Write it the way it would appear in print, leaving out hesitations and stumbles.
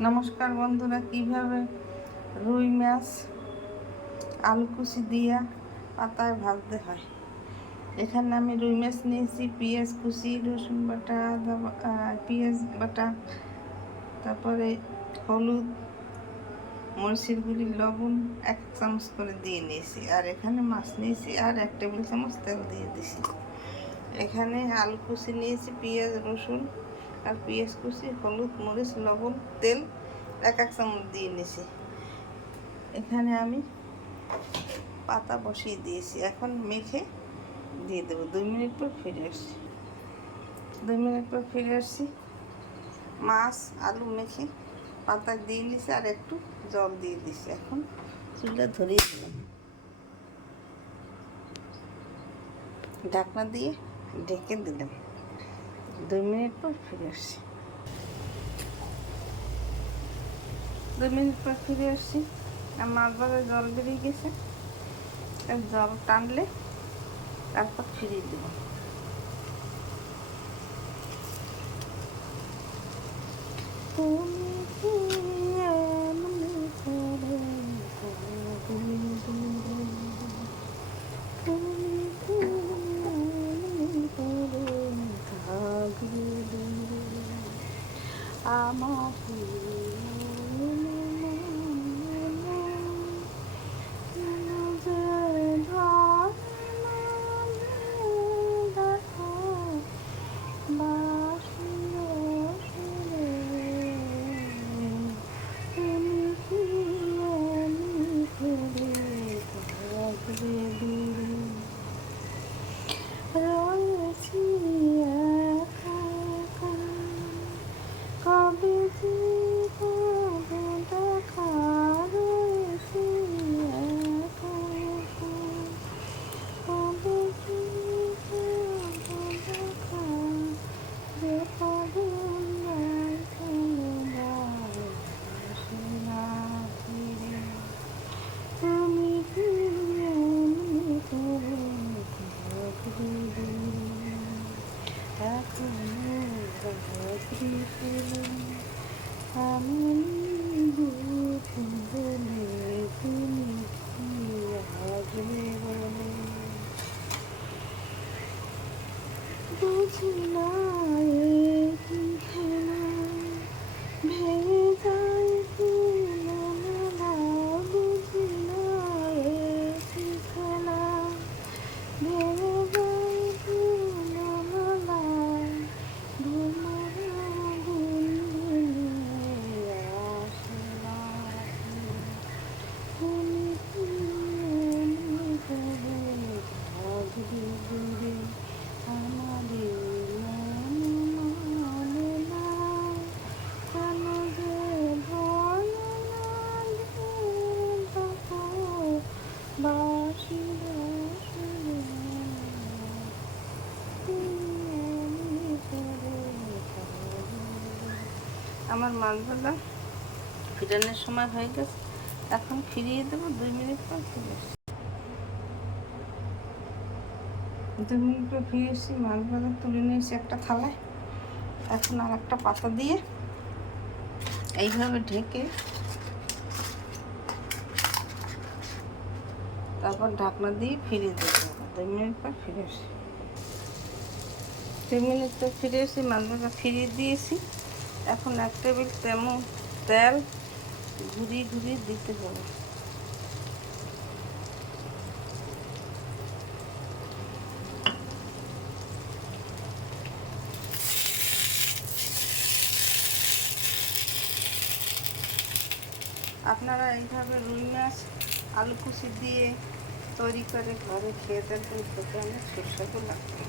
নমস্কার বন্ধুরা, কিভাবে রুই মাছ আলু কুচি দিয়া পাতায় ভাজতে হয়। এখানে আমি রুই মাছ নিয়েছি, পেঁয়াজ কুচি, রসুন বাটা, পেঁয়াজ বাটা, তারপরে হলুদ, মরিচের গুঁড়ি, লবণ 1 চামচ করে দিয়ে নিয়েছি। আর এখানে মাছ নিয়েছি আর 1 টেবিল চামচ তেল দিয়ে দিছি। এখানে আলু কুচি নিয়েছি, পেঁয়াজ, রসুন আর পেঁয়াজ কুচি, হলুদ, মরিচ, লবণ, তেল 1 চামচ দিয়ে নিয়েছি। এখানে আমি পাতা বসিয়ে দিয়েছি, এখন মেখে দিয়ে দেবো। 2 মিনিট পর ফিরে আসছি। 2 মিনিট পর ফিরে আসছি। মাছ আলু মেখে পাতা দিয়ে নিয়েছি আর একটু জল দিয়ে দিয়েছি। এখন চুলা ধরিয়ে দিলাম, ঢাকনা দিয়ে ঢেকে দিলাম। 2 মিনিট পর ফিরে আসছি। 2 মিনিট পর ফিরে আসছি। আর মাছ ভাজার জল বেরিয়ে গেছে। জল টানলে তারপর ফিরিয়ে দেবো। আমার আমার মাছ ভাজা ফিরানোর সময় হয়ে গেছে। এখন ফিরিয়ে দেবো। 2 মিনিট পর ফিরে এসছি। 2 মিনিট পর ফিরে এসেছি। মাছ ভাজা তুলে নিয়েছি একটা থালায়। এখন আর একটা পাতা দিয়ে এইভাবে ঢেকে তারপর ঢাকনা দিয়ে ফিরিয়ে দেবো। 2 মিনিট পর ফিরে এসেছি। 2 মিনিট পর ফিরে এসে মাছ ভাজা ফিরিয়ে দিয়েছি। এখন 1 টেবিল তেল ঘুরিয়ে ঘুরিয়ে দিতে হবে। আপনারা এইভাবে রুই মাছ আলু কুচি দিয়ে তৈরি করে ঘরে খেয়ে দেখবেন, খেতে অনেক সুস্বাদু লাগবে।